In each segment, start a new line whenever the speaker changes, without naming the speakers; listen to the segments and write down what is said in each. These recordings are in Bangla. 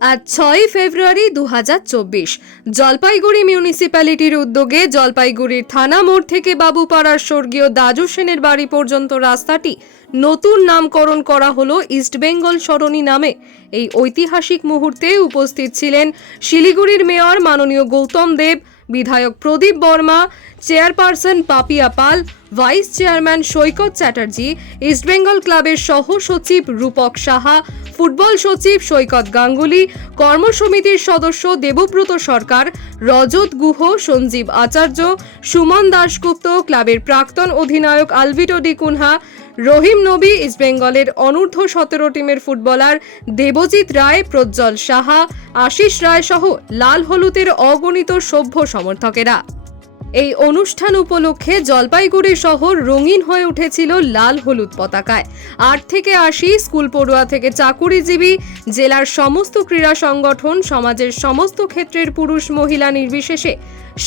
আজ ছয় ফেব্রুয়ারি দু হাজার চব্বিশ। জলপাইগুড়ি মিউনিসিপ্যালিটির উদ্যোগে জলপাইগুড়ির থানা মোড় থেকে বাবুপাড়ার স্বর্গীয় দাজু সেনের বাড়ি পর্যন্ত রাস্তাটি নতুন নামকরণ করা হলো ইস্টবেঙ্গল সরণি নামে। এই ঐতিহাসিক মুহূর্তে উপস্থিত ছিলেন শিলিগুড়ির মেয়র মাননীয় গৌতম দেব, বিধায়ক Pradip Barma, chairperson Papiya Pal, vice chairman Saikat Chatterjee East Bengal ক্লাবের সহ সচিব রূপক সাহা ফুটবল সচিব সৈকত গাঙ্গুলি, কর্মসমিতির সদস্য দেবব্রত সরকার, রজত গুহ, সঞ্জীব আচার্য, সুমন দাশগুপ্ত, ক্লাবের প্রাক্তন অধিনায়ক আলভিটো ডিকুনহা রহিম নবী ইস্টবেঙ্গলের অনূর্ধ্ব সতেরো টিমের ফুটবলার দেবজিৎ রায়, প্রজ্জ্বল সাহা, আশিস রায় সহ লাল হলুদের অগণিত সভ্য সমর্থকেরা। এই অনুষ্ঠান উপলক্ষে জলপাইগুড়ি শহর রঙিন হয়ে উঠেছিল লাল হলুদ পতাকায়। আট থেকে আশি, স্কুল পড়ুয়া থেকে চাকুরিজীবী, জেলার সমস্ত ক্রীড়া সংগঠন, সমাজের সমস্ত ক্ষেত্রের পুরুষ মহিলা নির্বিশেষে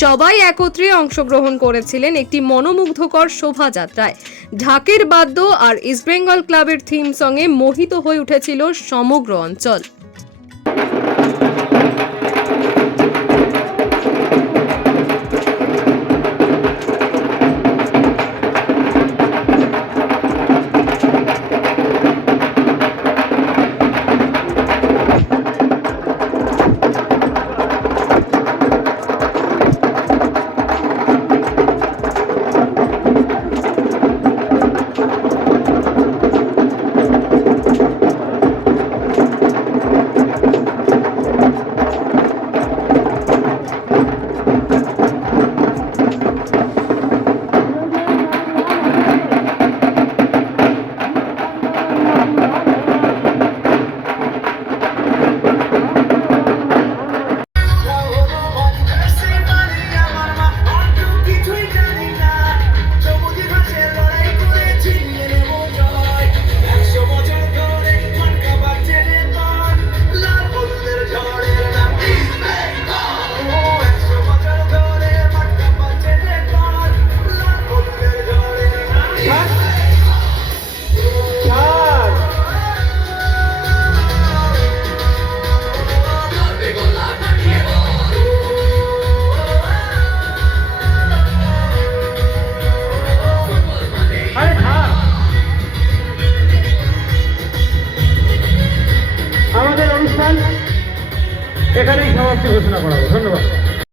সবাই একত্রে অংশগ্রহণ করেছিলেন একটি মনোমুগ্ধকর শোভাযাত্রায়। ঢাকের বাদ্য আর ইস্টবেঙ্গল ক্লাবের থিম সঙ্গে মোহিত হয়ে উঠেছিল সমগ্র অঞ্চল। এখানেই সমাপ্তি ঘোষণা করা হবে। ধন্যবাদ।